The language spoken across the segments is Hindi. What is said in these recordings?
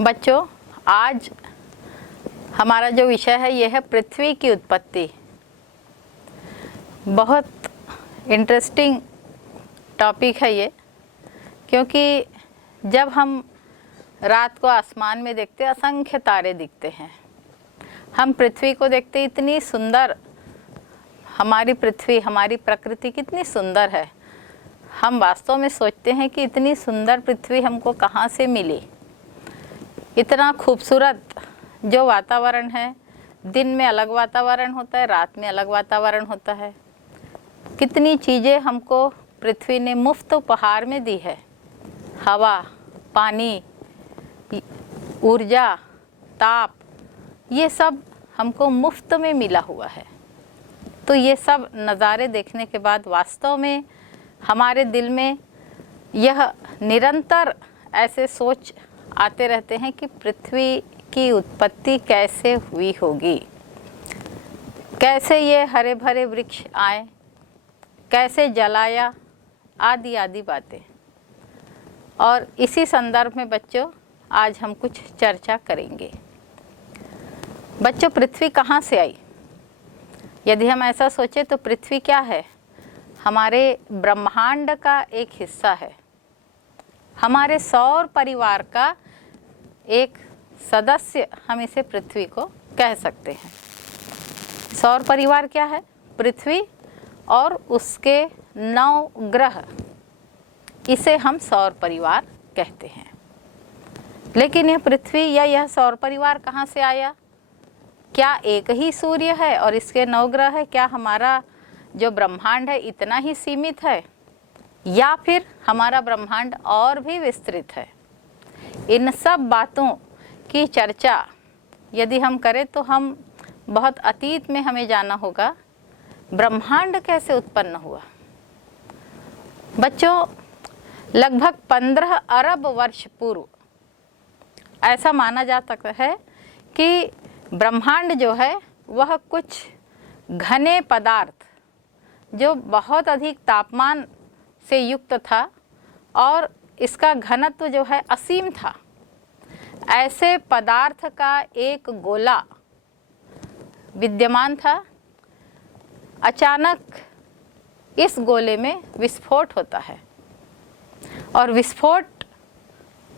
बच्चों, आज हमारा जो विषय है यह है पृथ्वी की उत्पत्ति। बहुत इंटरेस्टिंग टॉपिक है ये, क्योंकि जब हम रात को आसमान में देखते असंख्य तारे दिखते हैं। हम पृथ्वी को देखते इतनी सुंदर, हमारी पृथ्वी, हमारी प्रकृति कितनी सुंदर है। हम वास्तव में सोचते हैं कि इतनी सुंदर पृथ्वी हमको कहाँ से मिली। इतना खूबसूरत जो वातावरण है, दिन में अलग वातावरण होता है, रात में अलग वातावरण होता है। कितनी चीज़ें हमको पृथ्वी ने मुफ्त उपहार में दी है। हवा, पानी, ऊर्जा, ताप, ये सब हमको मुफ्त में मिला हुआ है। तो ये सब नज़ारे देखने के बाद वास्तव में हमारे दिल में यह निरंतर ऐसे सोच आते रहते हैं कि पृथ्वी की उत्पत्ति कैसे हुई होगी, कैसे ये हरे भरे वृक्ष आए, कैसे जलाया, आदि आदि बातें। और इसी संदर्भ में बच्चों आज हम कुछ चर्चा करेंगे। बच्चों, पृथ्वी कहाँ से आई? यदि हम ऐसा सोचें तो पृथ्वी क्या है? हमारे ब्रह्मांड का एक हिस्सा है, हमारे सौर परिवार का एक सदस्य, हम इसे पृथ्वी को कह सकते हैं। सौर परिवार क्या है? पृथ्वी और उसके 9 ग्रह, इसे हम सौर परिवार कहते हैं। लेकिन यह पृथ्वी या यह सौर परिवार कहाँ से आया? क्या एक ही सूर्य है और इसके 9 ग्रह है? क्या हमारा जो ब्रह्मांड है इतना ही सीमित है, या फिर हमारा ब्रह्मांड और भी विस्तृत है? इन सब बातों की चर्चा यदि हम करें तो हम बहुत अतीत में हमें जाना होगा। ब्रह्मांड कैसे उत्पन्न हुआ? बच्चों, लगभग 15 अरब वर्ष पूर्व ऐसा माना जा सकता है कि ब्रह्मांड जो है वह कुछ घने पदार्थ जो बहुत अधिक तापमान से युक्त था और इसका घनत्व जो है असीम था, ऐसे पदार्थ का एक गोला विद्यमान था। अचानक इस गोले में विस्फोट होता है और विस्फोट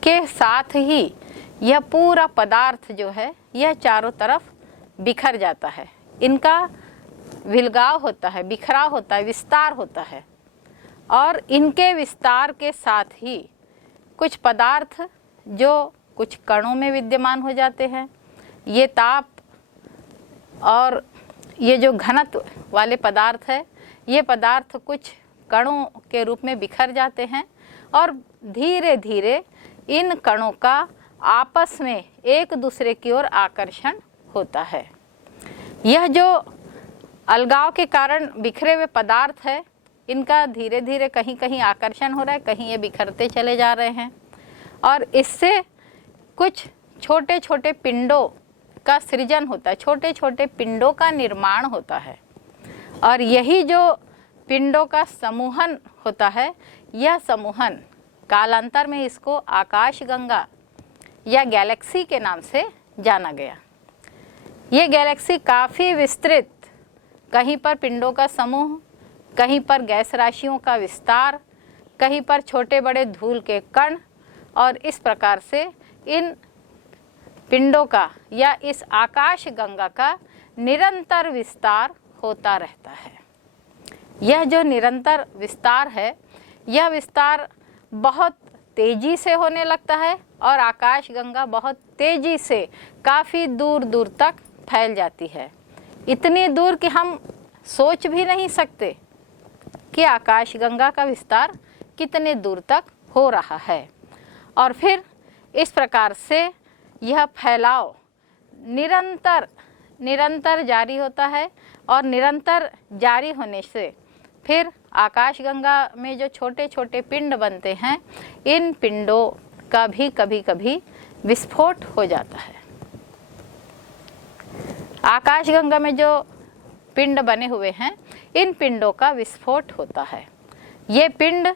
के साथ ही यह पूरा पदार्थ जो है यह चारों तरफ बिखर जाता है। इनका विलगाव होता है, बिखराव होता है, विस्तार होता है। और इनके विस्तार के साथ ही कुछ पदार्थ जो कुछ कणों में विद्यमान हो जाते हैं, ये ताप और ये जो घनत्व वाले पदार्थ है, ये पदार्थ कुछ कणों के रूप में बिखर जाते हैं और धीरे धीरे इन कणों का आपस में एक दूसरे की ओर आकर्षण होता है। यह जो अलगाव के कारण बिखरे हुए पदार्थ है, इनका धीरे धीरे कहीं कहीं आकर्षण हो रहा है, कहीं ये बिखरते चले जा रहे हैं और इससे कुछ छोटे छोटे पिंडों का सृजन होता है, छोटे छोटे पिंडों का निर्माण होता है। और यही जो पिंडों का समूहन होता है, यह समूहन कालांतर में इसको आकाशगंगा या गैलेक्सी के नाम से जाना गया। ये गैलेक्सी काफ़ी विस्तृत, कहीं पर पिंडों का समूह, कहीं पर गैस राशियों का विस्तार, कहीं पर छोटे बड़े धूल के कण, और इस प्रकार से इन पिंडों का या इस आकाश गंगा का निरंतर विस्तार होता रहता है। यह जो निरंतर विस्तार है, यह विस्तार बहुत तेजी से होने लगता है और आकाश गंगा बहुत तेजी से काफ़ी दूर दूर तक फैल जाती है। इतनी दूर कि हम सोच भी नहीं सकते कि आकाश गंगा का विस्तार कितने दूर तक हो रहा है। और फिर इस प्रकार से यह फैलाव निरंतर जारी होता है और निरंतर जारी होने से फिर आकाशगंगा में जो छोटे छोटे पिंड बनते हैं, इन पिंडों का भी कभी कभी विस्फोट हो जाता है। आकाशगंगा में जो पिंड बने हुए हैं, इन पिंडों का विस्फोट होता है। ये पिंड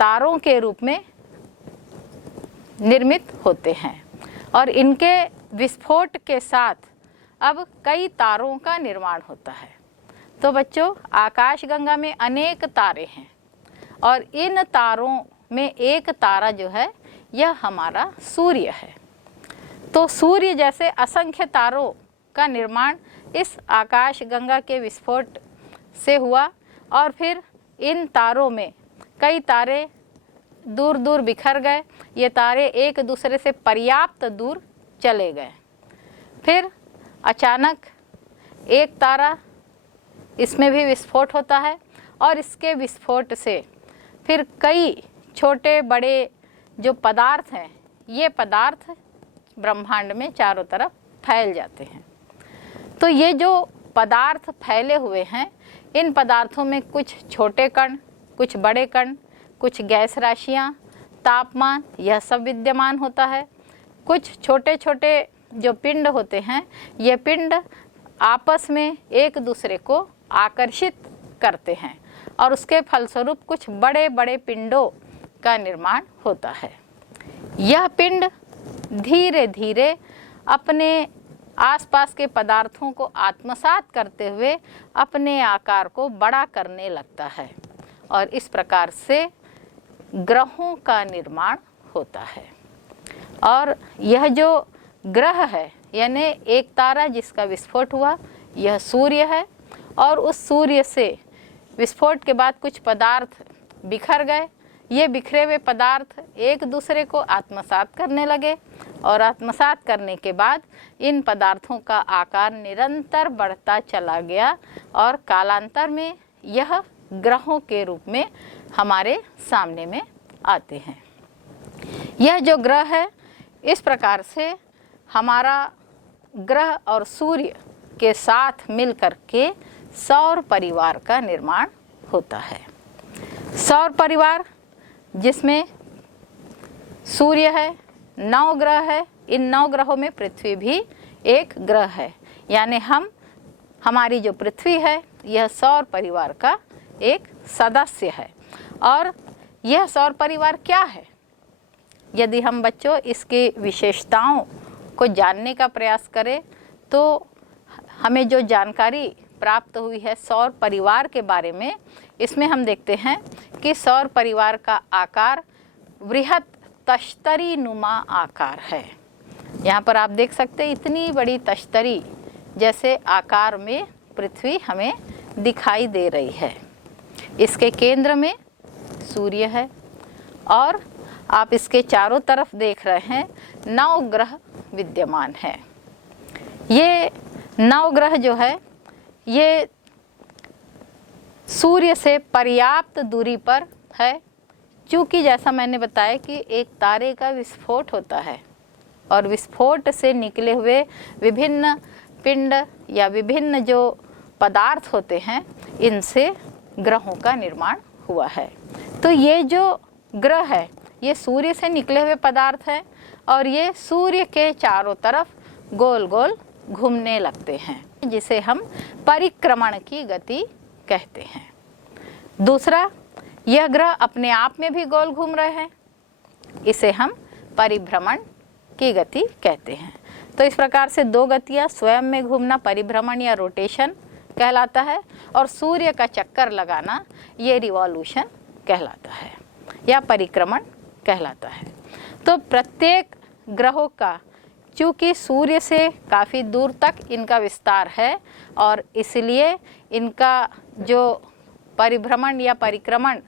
तारों के रूप में निर्मित होते हैं और इनके विस्फोट के साथ अब कई तारों का निर्माण होता है। तो बच्चों, आकाशगंगा में अनेक तारे हैं और इन तारों में एक तारा जो है यह हमारा सूर्य है। तो सूर्य जैसे असंख्य तारों का निर्माण इस आकाशगंगा के विस्फोट से हुआ और फिर इन तारों में कई तारे दूर दूर बिखर गए। ये तारे एक दूसरे से पर्याप्त दूर चले गए। फिर अचानक एक तारा, इसमें भी विस्फोट होता है और इसके विस्फोट से फिर कई छोटे बड़े जो पदार्थ हैं, ये पदार्थ ब्रह्मांड में चारों तरफ फैल जाते हैं। तो ये जो पदार्थ फैले हुए हैं, इन पदार्थों में कुछ छोटे कण, कुछ बड़े कण, कुछ गैस राशियाँ, तापमान, यह सब विद्यमान होता है। कुछ छोटे छोटे जो पिंड होते हैं, ये पिंड आपस में एक दूसरे को आकर्षित करते हैं और उसके फलस्वरूप कुछ बड़े बड़े पिंडों का निर्माण होता है। यह पिंड धीरे धीरे अपने आसपास के पदार्थों को आत्मसात करते हुए अपने आकार को बड़ा करने लगता है और इस प्रकार से ग्रहों का निर्माण होता है। और यह जो ग्रह है, यानी एक तारा जिसका विस्फोट हुआ, यह सूर्य है और उस सूर्य से विस्फोट के बाद कुछ पदार्थ बिखर गए। ये बिखरे हुए पदार्थ एक दूसरे को आत्मसात करने लगे और आत्मसात करने के बाद इन पदार्थों का आकार निरंतर बढ़ता चला गया और कालांतर में यह ग्रहों के रूप में हमारे सामने में आते हैं। यह जो ग्रह है, इस प्रकार से हमारा ग्रह और सूर्य के साथ मिलकर के सौर परिवार का निर्माण होता है। सौर परिवार जिसमें सूर्य है, 9 ग्रह है, इन 9 ग्रहों में पृथ्वी भी एक ग्रह है, यानी हमारी जो पृथ्वी है यह सौर परिवार का एक सदस्य है। और यह सौर परिवार क्या है? यदि हम बच्चों इसकी विशेषताओं को जानने का प्रयास करें तो हमें जो जानकारी प्राप्त हुई है सौर परिवार के बारे में, इसमें हम देखते हैं कि सौर परिवार का आकार वृहत तश्तरी नुमा आकार है। यहाँ पर आप देख सकते हैं इतनी बड़ी तश्तरी जैसे आकार में पृथ्वी हमें दिखाई दे रही है। इसके केंद्र में सूर्य है और आप इसके चारों तरफ देख रहे हैं 9 ग्रह विद्यमान है। ये 9 ग्रह जो है ये सूर्य से पर्याप्त दूरी पर है, क्योंकि जैसा मैंने बताया कि एक तारे का विस्फोट होता है और विस्फोट से निकले हुए विभिन्न पिंड या विभिन्न जो पदार्थ होते हैं, इनसे ग्रहों का निर्माण हुआ है। तो ये जो ग्रह है ये सूर्य से निकले हुए पदार्थ हैं और ये सूर्य के चारों तरफ गोल गोल घूमने लगते हैं, जिसे हम परिक्रमण की गति कहते हैं। दूसरा, यह ग्रह अपने आप में भी गोल घूम रहे हैं, इसे हम परिभ्रमण की गति कहते हैं। तो इस प्रकार से 2 गतियां, स्वयं में घूमना परिभ्रमण या रोटेशन कहलाता है और सूर्य का चक्कर लगाना ये रिवॉल्यूशन कहलाता है या परिक्रमण कहलाता है। तो प्रत्येक ग्रहों का, चूँकि सूर्य से काफ़ी दूर तक इनका विस्तार है और इसलिए इनका जो परिभ्रमण या परिक्रमण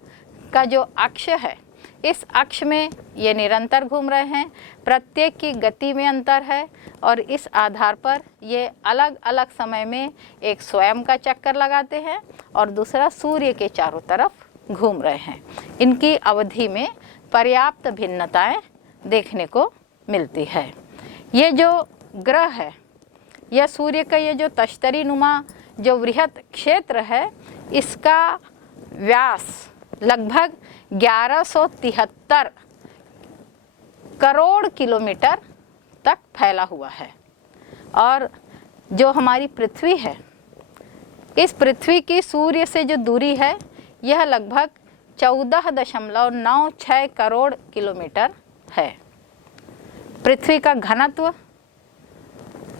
का जो अक्ष है, इस अक्ष में ये निरंतर घूम रहे हैं। प्रत्येक की गति में अंतर है और इस आधार पर ये अलग अलग समय में एक स्वयं का चक्कर लगाते हैं और दूसरा सूर्य के चारों तरफ घूम रहे हैं। इनकी अवधि में पर्याप्त भिन्नताएं देखने को मिलती है। ये जो ग्रह है, यह सूर्य का ये जो तश्तरी नुमा जो वृहत क्षेत्र है, इसका व्यास लगभग 1173 करोड़ किलोमीटर तक फैला हुआ है। और जो हमारी पृथ्वी है, इस पृथ्वी की सूर्य से जो दूरी है यह लगभग 14.96 करोड़ किलोमीटर है। पृथ्वी का घनत्व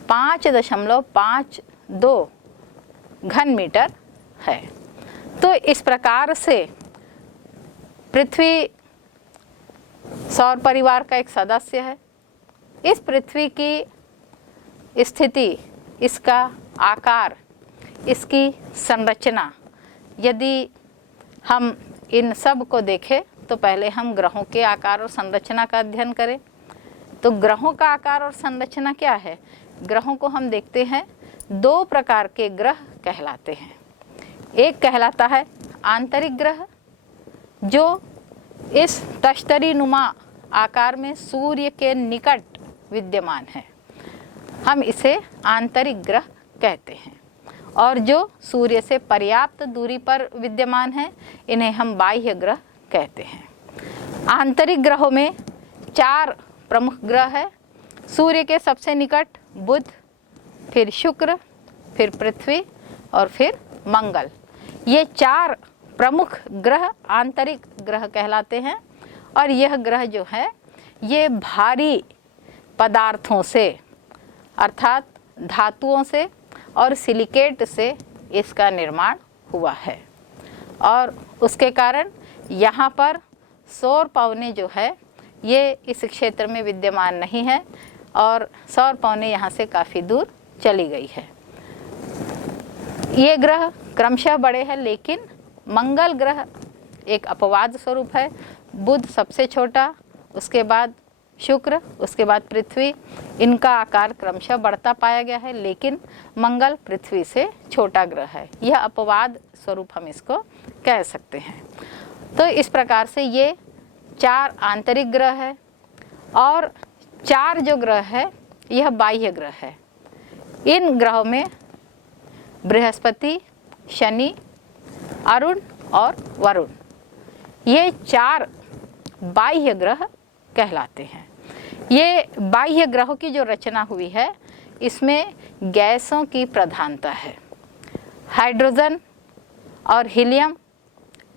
5.52 घन मीटर है। तो इस प्रकार से पृथ्वी सौर परिवार का एक सदस्य है। इस पृथ्वी की स्थिति, इसका आकार, इसकी संरचना, यदि हम इन सब को देखें तो पहले हम ग्रहों के आकार और संरचना का अध्ययन करें। तो ग्रहों का आकार और संरचना क्या है? ग्रहों को हम देखते हैं, दो प्रकार के ग्रह कहलाते हैं। एक कहलाता है आंतरिक ग्रह, जो इस तश्तरी नुमा आकार में सूर्य के निकट विद्यमान है, हम इसे आंतरिक ग्रह कहते हैं। और जो सूर्य से पर्याप्त दूरी पर विद्यमान है, इन्हें हम बाह्य ग्रह कहते हैं। आंतरिक ग्रहों में 4 प्रमुख ग्रह है। सूर्य के सबसे निकट बुध, फिर शुक्र, फिर पृथ्वी और फिर मंगल। ये 4 प्रमुख ग्रह आंतरिक ग्रह कहलाते हैं। और यह ग्रह जो है, ये भारी पदार्थों से, अर्थात धातुओं से और सिलिकेट से इसका निर्माण हुआ है। और उसके कारण यहाँ पर सौर पवनें जो है, ये इस क्षेत्र में विद्यमान नहीं है और सौर पवनें यहाँ से काफ़ी दूर चली गई है। ये ग्रह क्रमशः बड़े हैं, लेकिन मंगल ग्रह एक अपवाद स्वरूप है। बुध सबसे छोटा, उसके बाद शुक्र, उसके बाद पृथ्वी, इनका आकार क्रमशः बढ़ता पाया गया है, लेकिन मंगल पृथ्वी से छोटा ग्रह है। यह अपवाद स्वरूप हम इसको कह सकते हैं। तो इस प्रकार से ये 4 आंतरिक ग्रह है और 4 जो ग्रह है, यह बाह्य ग्रह है। इन ग्रहों में बृहस्पति, शनि, अरुण और वरुण, ये 4 बाह्य ग्रह कहलाते हैं। ये बाह्य ग्रहों की जो रचना हुई है, इसमें गैसों की प्रधानता है। हाइड्रोजन और हीलियम,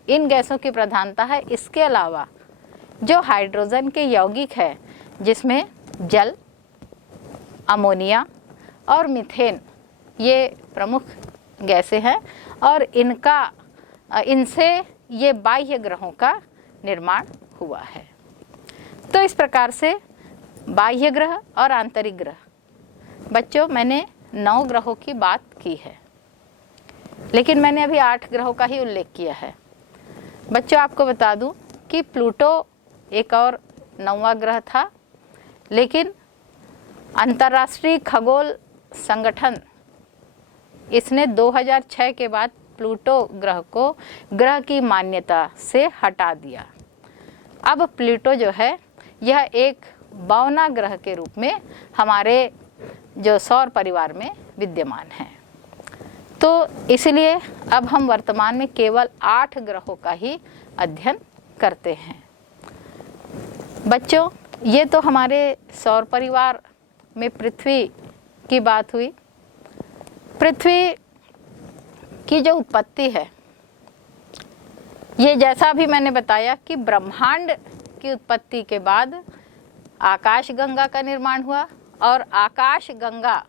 इन गैसों की प्रधानता है। इसके अलावा जो हाइड्रोजन के यौगिक है, जिसमें जल, अमोनिया और मीथेन, ये प्रमुख गैसें हैं और इनसे ये बाह्य ग्रहों का निर्माण हुआ है। तो इस प्रकार से बाह्य ग्रह और आंतरिक ग्रह। बच्चों, मैंने 9 ग्रहों की बात की है, लेकिन मैंने अभी 8 ग्रहों का ही उल्लेख किया है। बच्चों, आपको बता दूं कि प्लूटो एक और 9वां ग्रह था, लेकिन अंतर्राष्ट्रीय खगोल संगठन इसने 2006 के बाद प्लूटो ग्रह को ग्रह की मान्यता से हटा दिया। अब प्लूटो जो है, यह एक 52वां ग्रह के रूप में हमारे जो सौर परिवार में विद्यमान है। तो इसलिए अब हम वर्तमान में केवल 8 ग्रहों का ही अध्ययन करते हैं। बच्चों, ये तो हमारे सौर परिवार में पृथ्वी की बात हुई। पृथ्वी की जो उत्पत्ति है, ये जैसा भी मैंने बताया कि ब्रह्मांड की उत्पत्ति के बाद आकाश गंगा का निर्माण हुआ और आकाश गंगा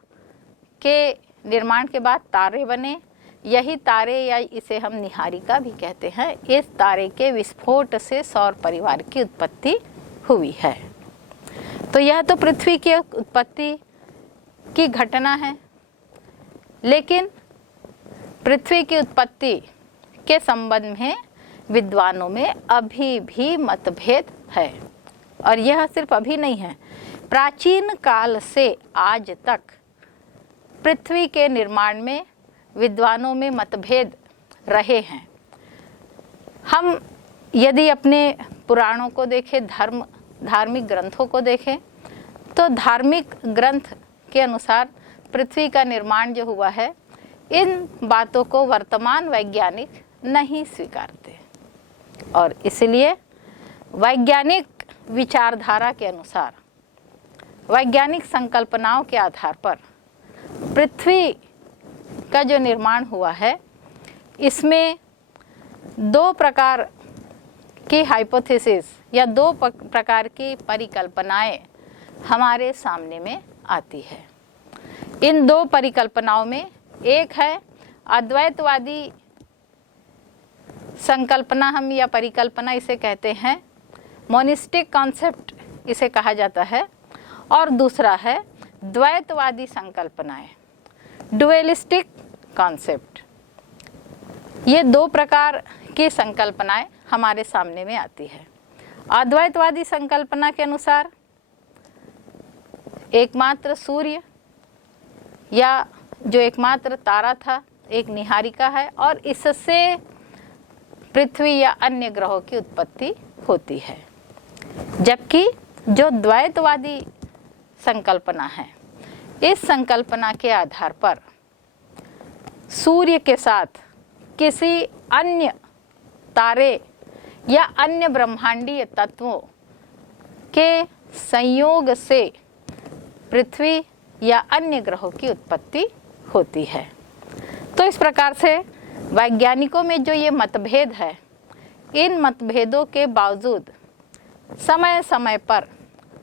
के निर्माण के बाद तारे बने। यही तारे, या इसे हम निहारिका भी कहते हैं, इस तारे के विस्फोट से सौर परिवार की उत्पत्ति हुई है। तो यह तो पृथ्वी की उत्पत्ति की घटना है। लेकिन पृथ्वी की उत्पत्ति के संबंध में विद्वानों में अभी भी मतभेद है। और यह सिर्फ अभी नहीं है, प्राचीन काल से आज तक पृथ्वी के निर्माण में विद्वानों में मतभेद रहे हैं। हम यदि अपने पुराणों को देखें, धार्मिक ग्रंथों को देखें, तो धार्मिक ग्रंथ के अनुसार पृथ्वी का निर्माण जो हुआ है, इन बातों को वर्तमान वैज्ञानिक नहीं स्वीकारते। और इसलिए वैज्ञानिक विचारधारा के अनुसार, वैज्ञानिक संकल्पनाओं के आधार पर पृथ्वी का जो निर्माण हुआ है, इसमें 2 प्रकार की हाइपोथेसिस या 2 प्रकार की परिकल्पनाएं हमारे सामने में आती है। इन दो परिकल्पनाओं में एक है अद्वैतवादी संकल्पना, हम या परिकल्पना इसे कहते हैं, मोनिस्टिक कॉन्सेप्ट इसे कहा जाता है, और दूसरा है द्वैतवादी संकल्पनाएं, डुअलिस्टिक कॉन्सेप्ट। ये दो प्रकार की संकल्पनाएं हमारे सामने में आती है। अद्वैतवादी संकल्पना के अनुसार एकमात्र सूर्य या जो एकमात्र तारा था एक निहारिका है और इससे पृथ्वी या अन्य ग्रहों की उत्पत्ति होती है। जबकि जो द्वैतवादी संकल्पना है, इस संकल्पना के आधार पर सूर्य के साथ किसी अन्य तारे या अन्य ब्रह्मांडीय तत्वों के संयोग से पृथ्वी या अन्य ग्रहों की उत्पत्ति होती है। तो इस प्रकार से वैज्ञानिकों में जो ये मतभेद है, इन मतभेदों के बावजूद समय समय पर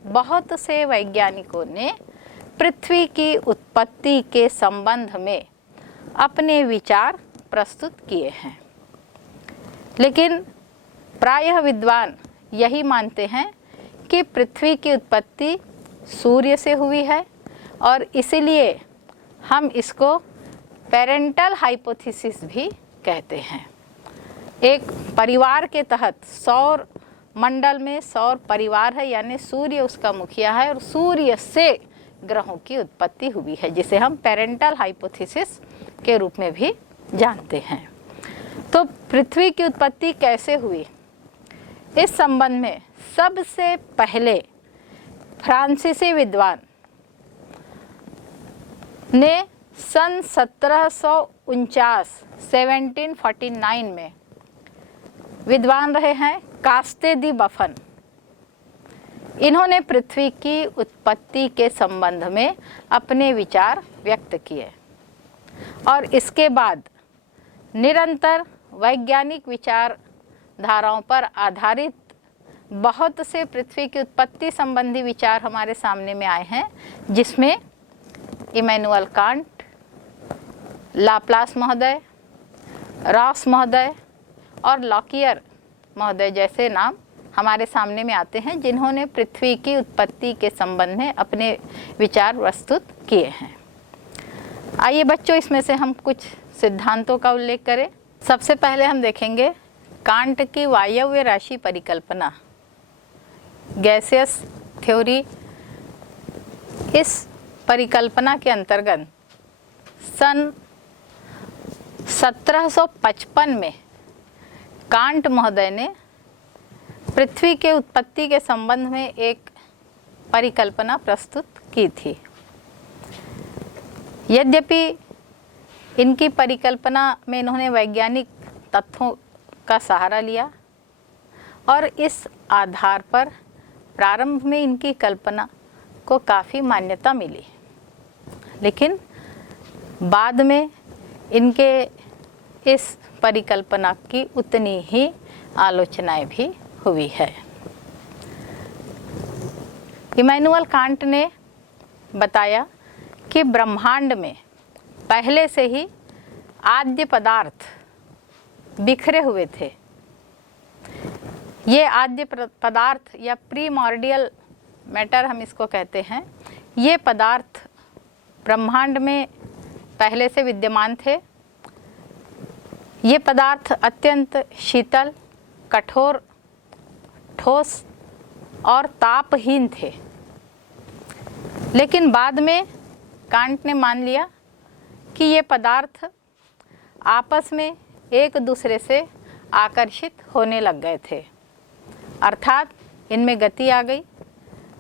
बहुत से वैज्ञानिकों ने पृथ्वी की उत्पत्ति के संबंध में अपने विचार प्रस्तुत किए हैं। लेकिन प्रायः विद्वान यही मानते हैं कि पृथ्वी की उत्पत्ति सूर्य से हुई है और इसीलिए हम इसको पेरेंटल हाइपोथेसिस भी कहते हैं। एक परिवार के तहत सौर मंडल में सौर परिवार है, यानी सूर्य उसका मुखिया है और सूर्य से ग्रहों की उत्पत्ति हुई है, जिसे हम पेरेंटल हाइपोथेसिस के रूप में भी जानते हैं। तो पृथ्वी की उत्पत्ति कैसे हुई, इस संबंध में सबसे पहले फ्रांसीसी विद्वान ने सन 1749 में विद्वान रहे हैं कास्ते दी बफन। इन्होंने पृथ्वी की उत्पत्ति के संबंध में अपने विचार व्यक्त किए और इसके बाद निरंतर वैज्ञानिक विचारधाराओं पर आधारित बहुत से पृथ्वी की उत्पत्ति संबंधी विचार हमारे सामने में आए हैं, जिसमें इमैनुअल कांट, लाप्लास महोदय, रॉस महोदय और लॉकियर महोदय जैसे नाम हमारे सामने में आते हैं, जिन्होंने पृथ्वी की उत्पत्ति के संबंध में अपने विचार प्रस्तुत किए हैं। आइए बच्चों, इसमें से हम कुछ सिद्धांतों का उल्लेख करें। सबसे पहले हम देखेंगे कांट की वायव्य राशि परिकल्पना, गैसियस थ्योरी। इस परिकल्पना के अंतर्गत सन 1755 में कांट महोदय ने पृथ्वी के उत्पत्ति के संबंध में एक परिकल्पना प्रस्तुत की थी। यद्यपि इनकी परिकल्पना में इन्होंने वैज्ञानिक तथ्यों का सहारा लिया और इस आधार पर प्रारंभ में इनकी कल्पना को काफ़ी मान्यता मिली, लेकिन बाद में इनके इस परिकल्पना की उतनी ही आलोचनाएं भी हुई है। इमैनुअल कांट ने बताया कि ब्रह्मांड में पहले से ही आद्य पदार्थ बिखरे हुए थे। ये आद्य पदार्थ या प्रीमॉर्डियल मैटर हम इसको कहते हैं, ये पदार्थ ब्रह्मांड में पहले से विद्यमान थे। ये पदार्थ अत्यंत शीतल, कठोर, ठोस और तापहीन थे। लेकिन बाद में कांट ने मान लिया कि ये पदार्थ आपस में एक दूसरे से आकर्षित होने लग गए थे, अर्थात इनमें गति आ गई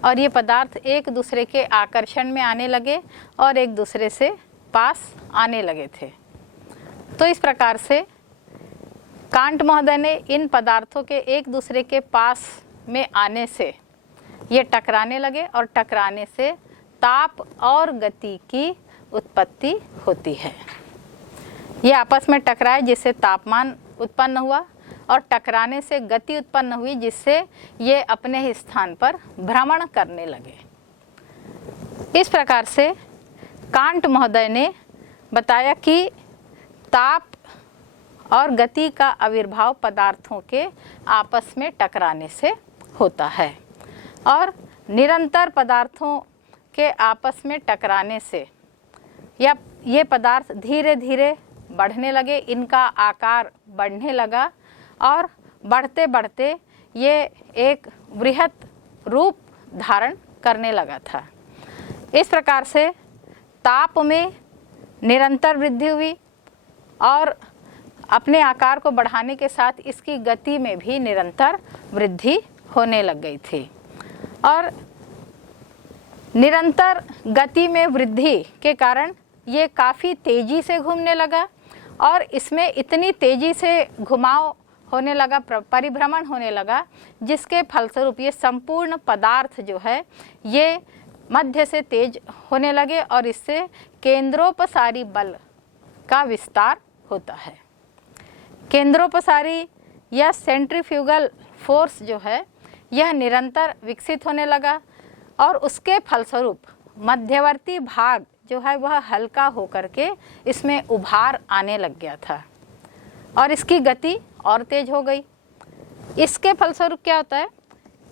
और ये पदार्थ एक दूसरे के आकर्षण में आने लगे और एक दूसरे से पास आने लगे थे। तो इस प्रकार से कांट महोदय ने इन पदार्थों के एक दूसरे के पास में आने से ये टकराने लगे और टकराने से ताप और गति की उत्पत्ति होती है। ये आपस में टकराए जिससे तापमान उत्पन्न हुआ और टकराने से गति उत्पन्न हुई जिससे ये अपने ही स्थान पर भ्रमण करने लगे। इस प्रकार से कांट महोदय ने बताया कि ताप और गति का आविर्भाव पदार्थों के आपस में टकराने से होता है और निरंतर पदार्थों के आपस में टकराने से या ये पदार्थ धीरे धीरे बढ़ने लगे, इनका आकार बढ़ने लगा और बढ़ते बढ़ते ये एक बृहत रूप धारण करने लगा था। इस प्रकार से ताप में निरंतर वृद्धि हुई और अपने आकार को बढ़ाने के साथ इसकी गति में भी निरंतर वृद्धि होने लग गई थी और निरंतर गति में वृद्धि के कारण ये काफ़ी तेज़ी से घूमने लगा और इसमें इतनी तेज़ी से घुमाव होने लगा, परिभ्रमण होने लगा, जिसके फलस्वरूप ये संपूर्ण पदार्थ जो है ये मध्य से तेज होने लगे और इससे केंद्रोपसारी बल का विस्तार होता है। केंद्रोपसारी या सेंट्रीफ्यूगल फोर्स जो है यह निरंतर विकसित होने लगा और उसके फलस्वरूप मध्यवर्ती भाग जो है वह हल्का होकर के इसमें उभार आने लग गया था और इसकी गति और तेज हो गई। इसके फलस्वरूप क्या होता है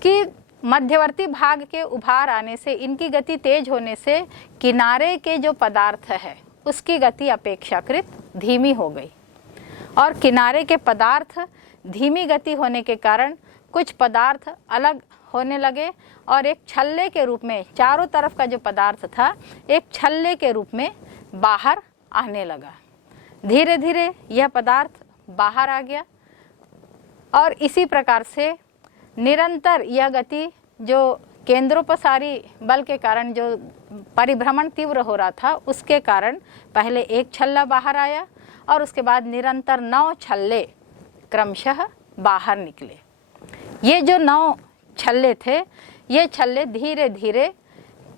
कि मध्यवर्ती भाग के उभार आने से, इनकी गति तेज होने से किनारे के जो पदार्थ है उसकी गति अपेक्षाकृत धीमी हो गई और किनारे के पदार्थ धीमी गति होने के कारण कुछ पदार्थ अलग होने लगे और एक छल्ले के रूप में चारों तरफ का जो पदार्थ था एक छल्ले के रूप में बाहर आने लगा। धीरे धीरे यह पदार्थ बाहर आ गया और इसी प्रकार से निरंतर यह गति जो केंद्रोपसारी बल के कारण जो परिभ्रमण तीव्र हो रहा था उसके कारण पहले एक छल्ला बाहर आया और उसके बाद निरंतर 9 छल्ले क्रमशः बाहर निकले। ये जो 9 छल्ले थे ये छल्ले धीरे धीरे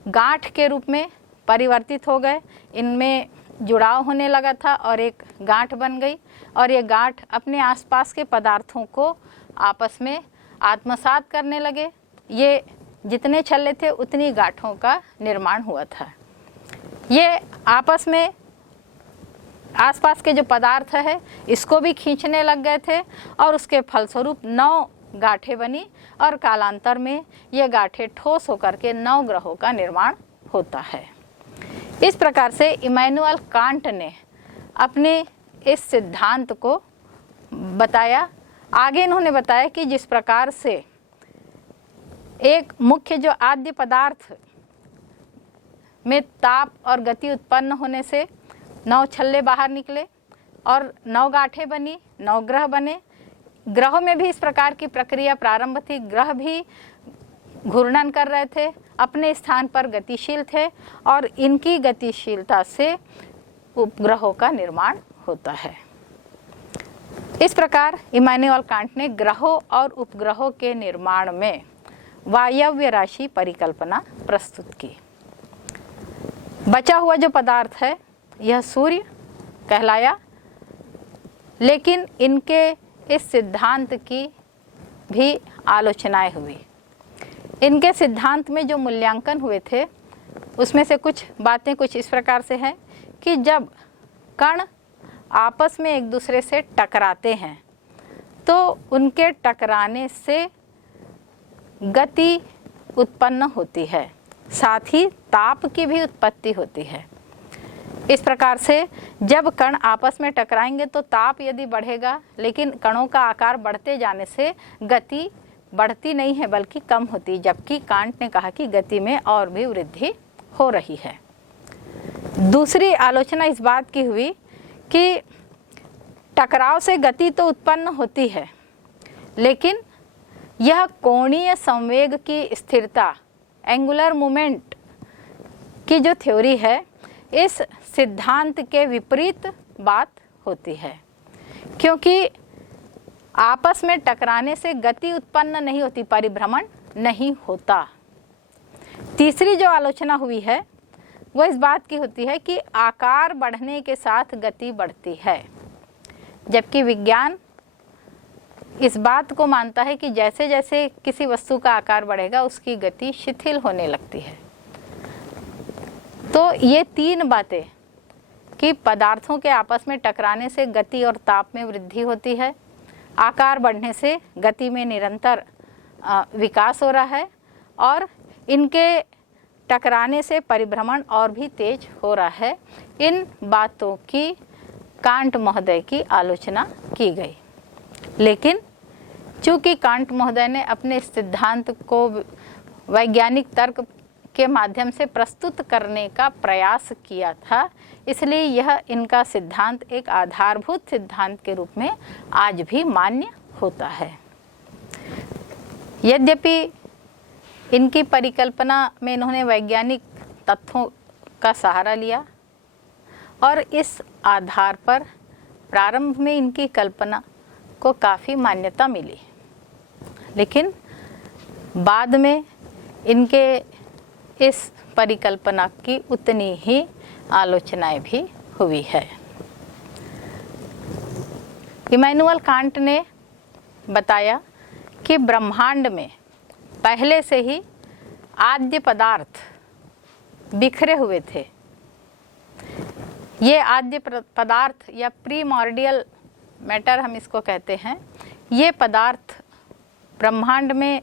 गांठ के रूप में परिवर्तित हो गए, इनमें जुड़ाव होने लगा था और एक गांठ बन गई और ये गांठ अपने आसपास के पदार्थों को आपस में आत्मसात करने लगे। ये जितने छल्ले थे उतनी गांठों का निर्माण हुआ था। ये आपस में आसपास के जो पदार्थ है इसको भी खींचने लग गए थे और उसके फलस्वरूप 9 गांठें बनी और कालांतर में ये गांठें ठोस होकर के 9 ग्रहों का निर्माण होता है। इस प्रकार से इमैनुअल कांट ने अपने इस सिद्धांत को बताया। आगे इन्होंने बताया कि जिस प्रकार से एक मुख्य जो आद्य पदार्थ में ताप और गति उत्पन्न होने से 9 छल्ले बाहर निकले और 9 गांठें बनी, 9 ग्रह बने। ग्रहों में भी इस प्रकार की प्रक्रिया प्रारंभ थी। ग्रह भी घूर्णन कर रहे थे, अपने स्थान पर गतिशील थे और इनकी गतिशीलता से उपग्रहों का निर्माण होता है। इस प्रकार इमैनुअल कांट ने ग्रहों और उपग्रहों के निर्माण में वायव्य राशि परिकल्पना प्रस्तुत की। बचा हुआ जो पदार्थ है यह सूर्य कहलाया, लेकिन इनके इस सिद्धांत की भी आलोचनाएं हुई। इनके सिद्धांत में जो मूल्यांकन हुए थे उसमें से कुछ बातें कुछ इस प्रकार से हैं कि जब कण आपस में एक दूसरे से टकराते हैं तो उनके टकराने से गति उत्पन्न होती है, साथ ही ताप की भी उत्पत्ति होती है। इस प्रकार से जब कण आपस में टकराएंगे तो ताप यदि बढ़ेगा, लेकिन कणों का आकार बढ़ते जाने से गति बढ़ती नहीं है बल्कि कम होती, जबकि कांट ने कहा कि गति में और भी वृद्धि हो रही है। दूसरी आलोचना इस बात की हुई कि टकराव से गति तो उत्पन्न होती है, लेकिन यह कोणीय संवेग की स्थिरता, एंगुलर मोमेंट की जो थ्योरी है, इस सिद्धांत के विपरीत बात होती है, क्योंकि आपस में टकराने से गति उत्पन्न नहीं होती, परिभ्रमण नहीं होता। तीसरी जो आलोचना हुई है वो इस बात की होती है कि आकार बढ़ने के साथ गति बढ़ती है, जबकि विज्ञान इस बात को मानता है कि जैसे जैसे किसी वस्तु का आकार बढ़ेगा उसकी गति शिथिल होने लगती है। तो ये तीन बातें कि पदार्थों के आपस में टकराने से गति और ताप में वृद्धि होती है, आकार बढ़ने से गति में निरंतर विकास हो रहा है, और इनके टकराने से परिभ्रमण और भी तेज हो रहा है, इन बातों की कांट महोदय की आलोचना की गई। लेकिन चूंकि कांट महोदय ने अपने सिद्धांत को वैज्ञानिक तर्क के माध्यम से प्रस्तुत करने का प्रयास किया था, इसलिए यह इनका सिद्धांत एक आधारभूत सिद्धांत के रूप में आज भी मान्य होता है। यद्यपि इनकी परिकल्पना में इन्होंने वैज्ञानिक तथ्यों का सहारा लिया और इस आधार पर प्रारंभ में इनकी कल्पना को काफ़ी मान्यता मिली, लेकिन बाद में इनके इस परिकल्पना की उतनी ही आलोचनाएं भी हुई है। इमैनुअल कांट ने बताया कि ब्रह्मांड में पहले से ही आद्य पदार्थ बिखरे हुए थे। ये आद्य पदार्थ या प्रीमॉर्डियल मैटर हम इसको कहते हैं, ये पदार्थ ब्रह्मांड में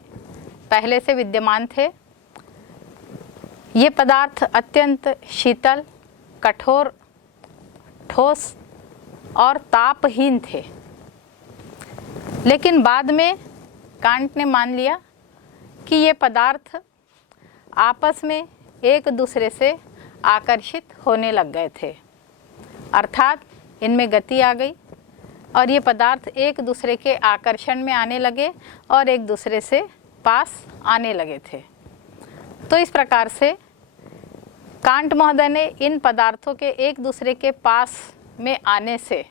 पहले से विद्यमान थे। ये पदार्थ अत्यंत शीतल, कठोर, ठोस और तापहीन थे। लेकिन बाद में कांट ने मान लिया कि ये पदार्थ आपस में एक दूसरे से आकर्षित होने लग गए थे, अर्थात इनमें गति आ गई और ये पदार्थ एक दूसरे के आकर्षण में आने लगे और एक दूसरे से पास आने लगे थे। तो इस प्रकार से कांट महोदय ने इन पदार्थों के एक दूसरे के पास में आने से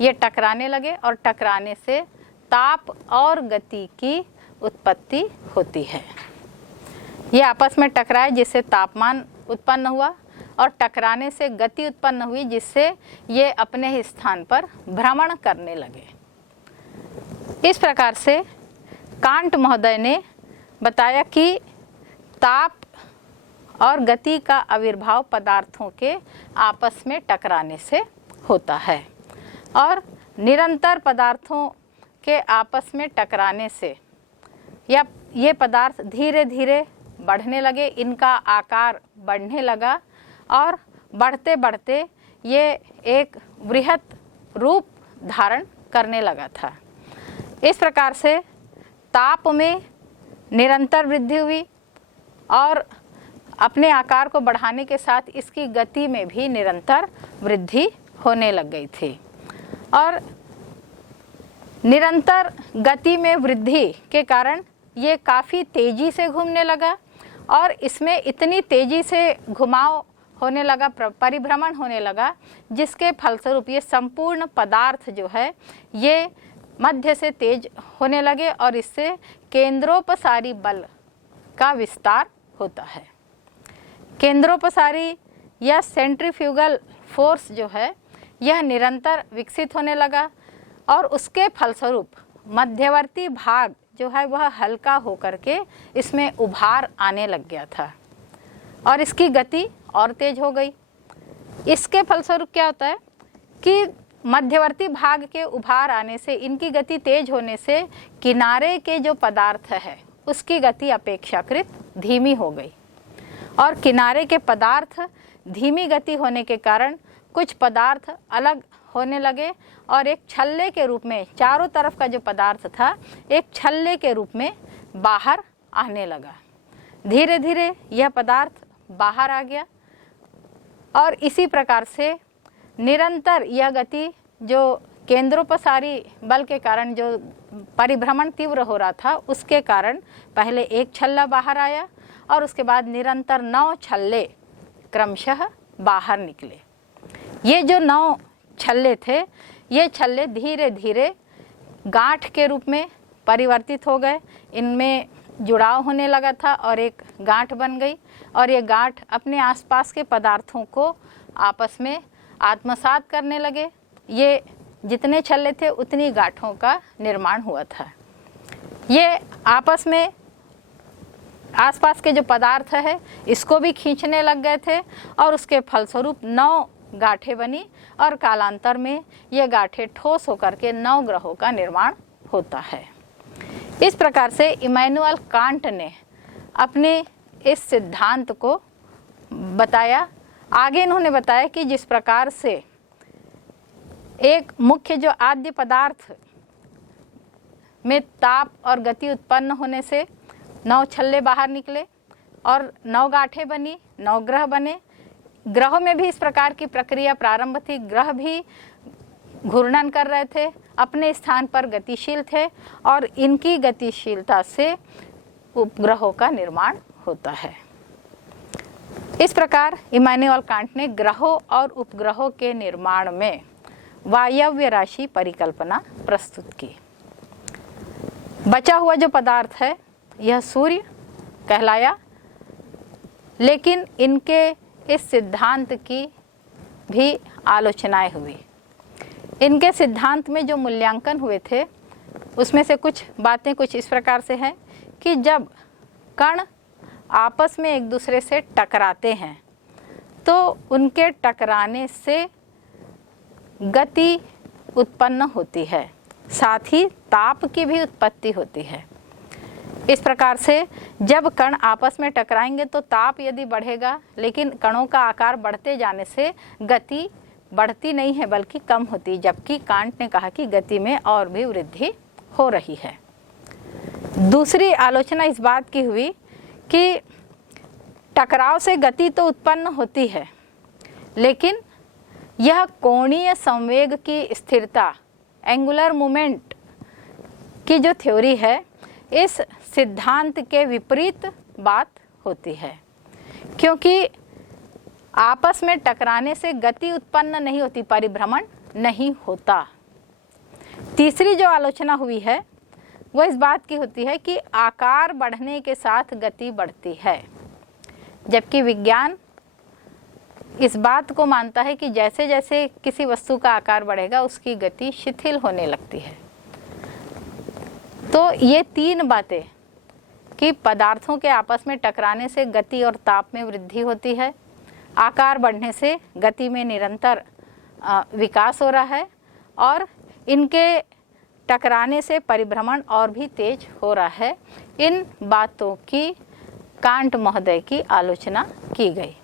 ये टकराने लगे और टकराने से ताप और गति की उत्पत्ति होती है। ये आपस में टकराए जिससे तापमान उत्पन्न हुआ और टकराने से गति उत्पन्न हुई जिससे ये अपने ही स्थान पर भ्रमण करने लगे। इस प्रकार से कांट महोदय ने बताया कि ताप और गति का आविर्भाव पदार्थों के आपस में टकराने से होता है और निरंतर पदार्थों के आपस में टकराने से या ये पदार्थ धीरे धीरे बढ़ने लगे, इनका आकार बढ़ने लगा और बढ़ते बढ़ते ये एक वृहत रूप धारण करने लगा था। इस प्रकार से ताप में निरंतर वृद्धि हुई और अपने आकार को बढ़ाने के साथ इसकी गति में भी निरंतर वृद्धि होने लग गई थी और निरंतर गति में वृद्धि के कारण ये काफ़ी तेज़ी से घूमने लगा और इसमें इतनी तेज़ी से घुमाव होने लगा, परिभ्रमण होने लगा, जिसके फलस्वरूप ये संपूर्ण पदार्थ जो है ये मध्य से तेज होने लगे और इससे केंद्रोपसारी बल का विस्तार होता है। केंद्रोपसारी या सेंट्रीफ्यूगल फोर्स जो है यह निरंतर विकसित होने लगा और उसके फलस्वरूप मध्यवर्ती भाग जो है वह हल्का होकर के इसमें उभार आने लग गया था और इसकी गति और तेज हो गई। इसके फलस्वरूप क्या होता है कि मध्यवर्ती भाग के उभार आने से, इनकी गति तेज होने से किनारे के जो पदार्थ है उसकी गति अपेक्षाकृत धीमी हो गई और किनारे के पदार्थ धीमी गति होने के कारण कुछ पदार्थ अलग होने लगे और एक छल्ले के रूप में चारों तरफ का जो पदार्थ था एक छल्ले के रूप में बाहर आने लगा। धीरे धीरे यह पदार्थ बाहर आ गया और इसी प्रकार से निरंतर यह गति जो केंद्रोपसारी बल के कारण जो परिभ्रमण तीव्र हो रहा था उसके कारण पहले एक छल्ला बाहर आया और उसके बाद निरंतर 9 छल्ले क्रमशः बाहर निकले। ये जो 9 छल्ले थे ये छल्ले धीरे धीरे गांठ के रूप में परिवर्तित हो गए, इनमें जुड़ाव होने लगा था और एक गांठ बन गई और ये गांठ अपने आसपास के पदार्थों को आपस में आत्मसात करने लगे। ये जितने छल्ले थे उतनी गांठों का निर्माण हुआ था। ये आपस में आसपास के जो पदार्थ है इसको भी खींचने लग गए थे और उसके फलस्वरूप 9 गांठें बनी और कालांतर में ये गांठें ठोस होकर के 9 ग्रहों का निर्माण होता है। इस प्रकार से इमैनुअल कांट ने अपने इस सिद्धांत को बताया। आगे इन्होंने बताया कि जिस प्रकार से एक मुख्य जो आद्य पदार्थ में ताप और गति उत्पन्न होने से 9 छल्ले बाहर निकले और 9 गांठें बनी, 9 ग्रह बने। ग्रहों में भी इस प्रकार की प्रक्रिया प्रारंभ थी। ग्रह भी घूर्णन कर रहे थे, अपने स्थान पर गतिशील थे और इनकी गतिशीलता से उपग्रहों का निर्माण होता है। इस प्रकार इमैनुअल कांट ने ग्रहों और उपग्रहों के निर्माण में वायव्य राशि परिकल्पना प्रस्तुत की। बचा हुआ जो पदार्थ है यह सूर्य कहलाया, लेकिन इनके इस सिद्धांत की भी आलोचनाएं हुई। इनके सिद्धांत में जो मूल्यांकन हुए थे उसमें से कुछ बातें कुछ इस प्रकार से हैं कि जब कण आपस में एक दूसरे से टकराते हैं तो उनके टकराने से गति उत्पन्न होती है, साथ ही ताप की भी उत्पत्ति होती है। इस प्रकार से जब कण आपस में टकराएंगे तो ताप यदि बढ़ेगा, लेकिन कणों का आकार बढ़ते जाने से गति बढ़ती नहीं है बल्कि कम होती, जबकि कांट ने कहा कि गति में और भी वृद्धि हो रही है। दूसरी आलोचना इस बात की हुई कि टकराव से गति तो उत्पन्न होती है, लेकिन यह कोणीय संवेग की स्थिरता, एंगुलर मोमेंट की जो थ्योरी है, इस सिद्धांत के विपरीत बात होती है, क्योंकि आपस में टकराने से गति उत्पन्न नहीं होती, परिभ्रमण नहीं होता। तीसरी जो आलोचना हुई है वह इस बात की होती है कि आकार बढ़ने के साथ गति बढ़ती है, जबकि विज्ञान इस बात को मानता है कि जैसे जैसे किसी वस्तु का आकार बढ़ेगा उसकी गति शिथिल होने लगती है। तो ये 3 बातें कि पदार्थों के आपस में टकराने से गति और ताप में वृद्धि होती है, आकार बढ़ने से गति में निरंतर विकास हो रहा है और इनके टकराने से परिभ्रमण और भी तेज हो रहा है, इन बातों की कांट महोदय की आलोचना की गई।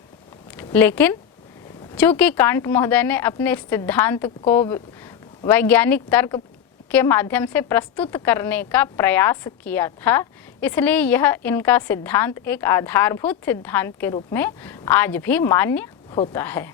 लेकिन चूंकि कांट महोदय ने अपने सिद्धांत को वैज्ञानिक तर्क के माध्यम से प्रस्तुत करने का प्रयास किया था, इसलिए यह इनका सिद्धांत एक आधारभूत सिद्धांत के रूप में आज भी मान्य होता है।